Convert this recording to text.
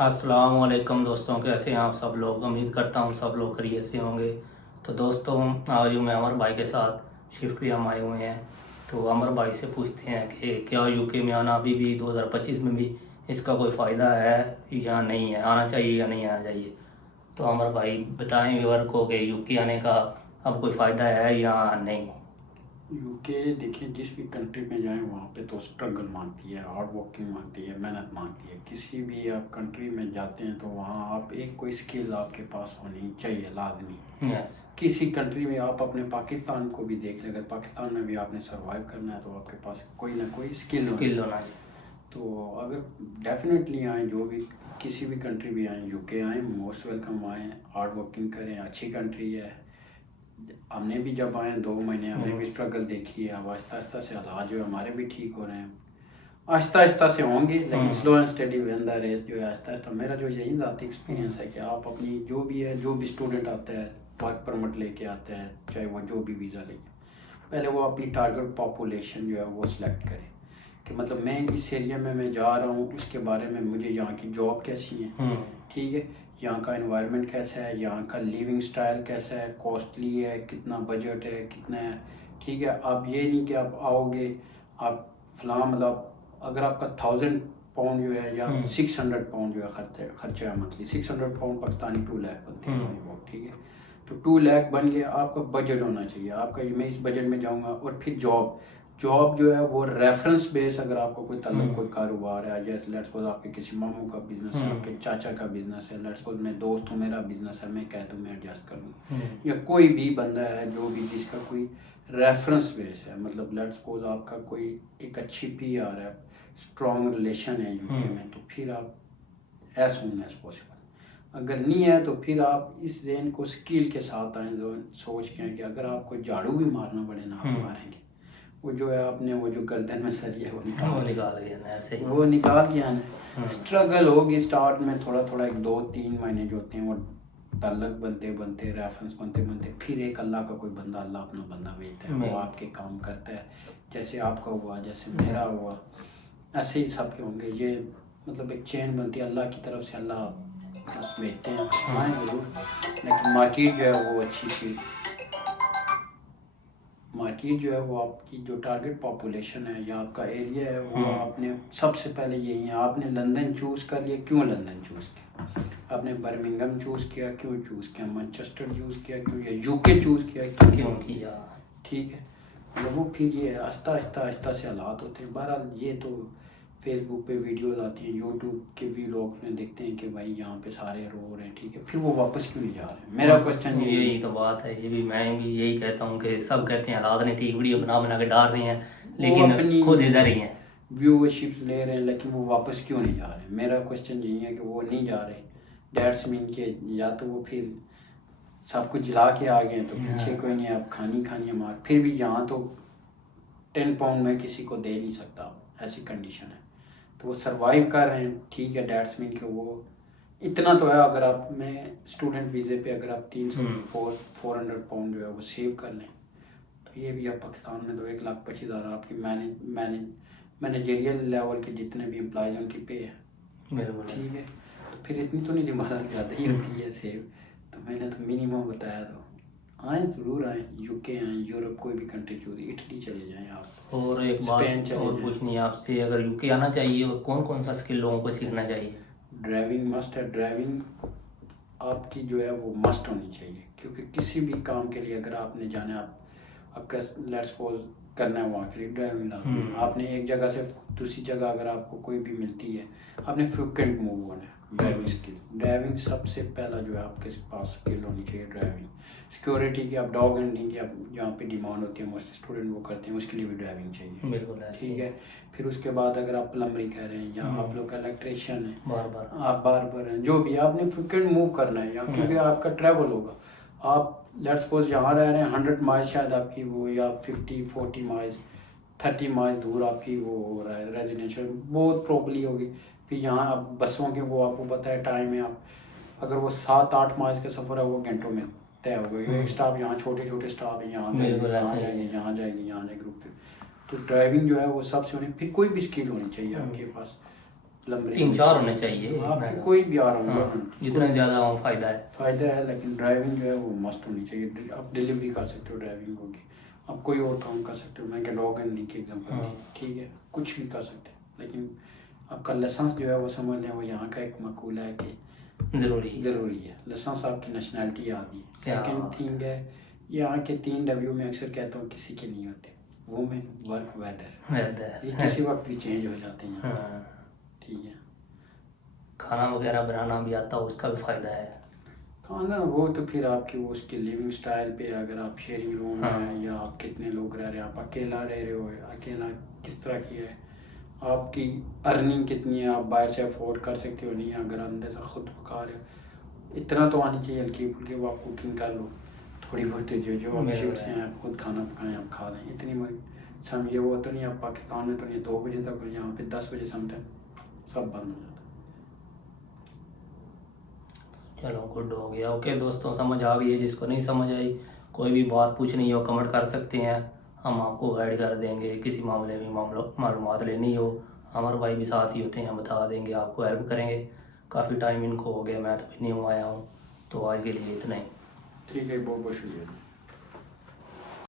अस्सलाम वालेकुम दोस्तों, कैसे हैं आप सब लोग। उम्मीद करता हूँ सब लोग खैरियत से होंगे। तो दोस्तों, आज मैं अमर भाई के साथ शिफ्ट भी हम आए हुए हैं। तो अमर भाई से पूछते हैं कि क्या यूके में आना अभी भी 2025 में भी इसका कोई फ़ायदा है या नहीं है, आना चाहिए या नहीं आना चाहिए। तो अमर भाई बताएं व्यूअर को कि यूके आने का अब कोई फ़ायदा है या नहीं। यूके देखिए, जिस भी कंट्री में जाएं वहाँ पे तो स्ट्रगल मांगती है, हार्ड वर्किंग मांगती है, मेहनत मांगती है। किसी भी आप कंट्री में जाते हैं तो वहाँ आप एक कोई स्किल आपके पास होनी चाहिए लाजमी। यस। किसी कंट्री में आप अपने पाकिस्तान को भी देख लें, अगर पाकिस्तान में भी आपने सर्वाइव करना है तो आपके पास कोई ना कोई स्किल होनी स्किल चाहिए। होना चाहिए। तो अगर डेफिनेटली आए, जो भी किसी भी कंट्री भी आए, यूके आए, मोस्ट वेलकम आए, हार्ड वर्किंग करें, अच्छी कंट्री है। हमने भी जब आए 2 महीने हमने भी स्ट्रगल देखी है। अब आहिस्ता आहिस्ता से हालात जो है हमारे भी ठीक हो रहे हैं, आहिस्ता आहिस्ता से होंगे, लेकिन slow and steady win the race जो है आहिस्ता आहिस्ता। मेरा जो यही ज़ाती एक्सपीरियंस है कि आप अपनी जो भी है, जो भी स्टूडेंट आता है वर्क परमिट लेके आता है, चाहे वो जो भी वीज़ा लेके, पहले वो अपनी टारगेट पॉपुलेशन जो है वो सिलेक्ट करे कि मतलब मैं इस एरिया में मैं जा रहा हूँ, उसके बारे में मुझे यहाँ की जॉब कैसी है, ठीक है, यहाँ का एनवायरनमेंट कैसा है, यहाँ का लिविंग स्टाइल कैसा है, कॉस्टली है, कितना बजट है, कितना है, ठीक है। आप ये नहीं कि आप आओगे, आप फलां मतलब अगर आपका 1000 पाउंड जो है या 600 पाउंड जो है खर्चा है मंथली, 600 पाउंड पाकिस्तानी 2 लाख बनते हैं, ठीक है। तो 2 लाख बन गया, आपका बजट होना चाहिए आपका, मैं इस बजट में जाऊँगा। और फिर जॉब जॉब जो है वो रेफरेंस बेस, अगर आपको कोई तल्लुक कोई कारोबार है, जैसे लेट्स सपोज आपके किसी मामू का बिजनेस है, आपके चाचा का बिजनेस है, लेट्स सपोज मैं दोस्त हूँ, मेरा बिजनेस है, मैं कह दूँ मैं एडजस्ट कर दूँ, या कोई भी बंदा है जो भी जिसका कोई रेफरेंस बेस है, मतलब लेट्स सपोज आपका कोई एक अच्छी पीआर है, स्ट्रॉन्ग रिलेशन है यूके में, तो फिर आप एज सुन एज पॉसिबल। अगर नहीं है तो फिर आप इस जहन को स्किल के साथ आए, जो सोच के कि अगर आपको झाड़ू भी मारना पड़े ना, आप मारेंगे। वो जो है आपने वो जो गर्दन में सरी है वो निकाल गया ना ऐसे ही। वो निकाल के आना। स्ट्रगल होगी स्टार्ट में, थोड़ा थोड़ा 1 2 3 महीने जो होते हैं वो तल्लक बनते बनते, रेफरेंस बनते बनते, फिर एक अल्लाह का कोई बंदा, अल्लाह अपना बंदा भेजता है, वो आपके काम करता है। जैसे आपका हुआ, जैसे मेरा हुआ, ऐसे ही सबके होंगे। ये मतलब एक चेन बनती है, अल्लाह की तरफ से अल्लाह बस भेजते हैं, आए जरूर। लेकिन मार्केट जो है वो अच्छी सी मार्केट जो है वो आपकी जो टारगेट पॉपुलेशन है या आपका एरिया है वो आपने सबसे पहले यही है। आपने लंदन चूज़ कर लिया, क्यों लंदन चूज़ किया, आपने बर्मिंघम चूज़ किया, क्यों चूज़ किया, मैनचेस्टर चूज़ किया क्यों, या यूके चूज़ किया क्यों किया, ठीक है। मतलब वो फिर ये आहिस्ता आहिस्ता आहिस्ता से हालात होते हैं। बहरहाल ये तो फेसबुक पे वीडियोज आती हैं, यूट्यूब के व्लॉग्स में देखते हैं कि भाई यहाँ पे सारे रो रहे हैं, ठीक है, फिर वो वापस क्यों नहीं जा रहे हैं। मेरा क्वेश्चन यही तो बात है। ये भी मैं भी यही कहता हूँ कि सब कहते हैं हालात नहीं ठीक, वीडियो बना बना के डाल रहे हैं, लेकिन अपनी खुद इधर ही हैं। व्यूअरशिप्स ले रहे हैं, लेकिन वो वापस क्यों नहीं जा रहे। मेरा क्वेश्चन यही है कि वो नहीं जा रहे, डैट्स मीन के या तो वो फिर सब कुछ जला के आ गए तो पीछे कोई नहीं, आप खानी खानी मार। फिर भी यहाँ तो 10 पाउंड में किसी को दे नहीं सकता, ऐसी कंडीशन है। तो वो सर्वाइव कर रहे हैं, ठीक है, डैट्स मीन के वो इतना तो है। अगर आप मैं स्टूडेंट वीज़े पे अगर आप 300 400 पाउंड जो है वो सेव कर लें, तो ये भी अब पाकिस्तान में तो 1,25,000 आपकी मैनेजरियल लेवल के जितने भी एम्प्लॉयज़ हैं उनकी पे है, ठीक है। तो फिर इतनी तो नहीं दिमाग ज़्यादा ही होती है सेव। तो मैंने तो मिनिमम बताया। तो आए ज़रूर आए, यूके आए, यूरोप कोई भी कंट्री चूज, इटली चले जाएँ आप, और एक स्पेन बात चले और जाएँ। पूछनी है आपसे, अगर यूके आना चाहिए और कौन कौन सा स्किल लोगों को सीखना चाहिए। ड्राइविंग मस्ट है, ड्राइविंग आपकी जो है वो मस्ट होनी चाहिए, क्योंकि किसी भी काम के लिए अगर आपने जाना है, आपका लेट्स सपोज करना है वहाँ के लिए ड्राइविंग लाजमी है। आपने एक जगह से दूसरी जगह अगर आपको कोई भी मिलती है, आपने फ्रिक्वेंट मूव होना है। ड्राइविंग स्किल, ड्राइविंग सबसे पहला जो है आपके पास स्किल होनी चाहिए ड्राइविंग। सिक्योरिटी की, आप डॉग हंटिंग की, आप जहाँ पे डिमांड होती है मोस्ट स्टूडेंट वो करते हैं, उसके लिए भी ड्राइविंग चाहिए, बिल्कुल ठीक है। फिर उसके बाद अगर आप प्लम्बरिंग कर रहे हैं या आप लोग का इलेक्ट्रिशियन है, बार आप बार्बर हैं, जो भी आपने फ्रिक्वेंट मूव करना है, या क्योंकि आपका ट्रैवल होगा। आप लेट्स सपोज यहाँ रह रहे हैं 100 माइल्स शायद आपकी वो, या 50 40 माइल्स 30 माइल्स दूर आपकी वो हो रहा है रेजिडेंशियल, बहुत प्रॉब्ली होगी। फिर यहाँ आप बसों के वो आपको पता है टाइम है, आप अगर वो 7 8 माइल्स का सफ़र है वो घंटों में तय होगा। एक स्टॉप यहाँ, छोटे छोटे स्टॉप है, यहाँ जाएगी यहाँ जाएगी यहाँ जाएगी यहाँ जाएगी रुकते। तो ड्राइविंग जो है वो सबसे होनी, फिर कोई भी स्किल होनी चाहिए आपके पास। प्लम्बरिंग 3-4 होने चाहिए। आपके कोई भी आ रहा हाँ, होगा जितना ज़्यादा हो फायदा है। फ़ायदा है, लेकिन ड्राइविंग जो है वो मस्ट होनी चाहिए। आप डिलीवरी कर सकते हो, ड्राइविंग होगी, आप कोई और काम कर सकते हो। मैं क्या डॉग एंड की एग्जांपल दी, ठीक है, कुछ भी कर सकते हो, लेकिन आपका लाइसेंस जो है वो समझ लें, वो यहाँ का एक मकूल है कि ज़रूरी है। लाइसेंस आपकी नेशनैलिटी आ गई। क्या? सेकंड थिंग है, यहाँ के 3 डब्ल्यू में अक्सर कहता हूँ किसी के नहीं होते, वुमेन, वर्क, वेदर, ये किसी वक्त भी चेंज हो जाते हैं। हाँ, ठीक है, खाना वगैरह बनाना भी आता हो, उसका भी फायदा है। खाना वो तो फिर आपकी वो उसके लिविंग स्टाइल पे, अगर आप शेयरिंग रूम हाँ। है या आप कितने लोग रह रहे हैं, आप अकेला रह रहे हो, अकेला किस तरह की है, आपकी अर्निंग कितनी है, आप बाहर से अफोर्ड कर सकते हो नहीं, अगर अंदर से खुद पका रहे हो, इतना तो आनी चाहिए हल्की फुल्की, वो आप कुकिंग कर लो थोड़ी बहुत, जो आप शिफ्ट से हैं आप खुद खाना पकाएं, आप खा लें, इतनी समझिए। वो तो नहीं, आप पाकिस्तान में तो नहीं 2 बजे तक, यहाँ पे 10 बजे समटाइम सब बंद हो जाता है। चलो गुड हो गया। ओके दोस्तों, समझ आ गई है। जिसको नहीं समझ आई, कोई भी बात पूछनी हो कमेंट कर सकते हैं, हम आपको गाइड कर देंगे। किसी मामले में मालूमात लेनी हो, हमारे भाई भी साथ ही होते हैं, बता देंगे, आपको हेल्प करेंगे। काफ़ी टाइम इनको हो गया, मैं तो भी न्यू आया हूँ, तो आज के लिए इतना ही। ठीक है, बहुत बहुत शुक्रिया।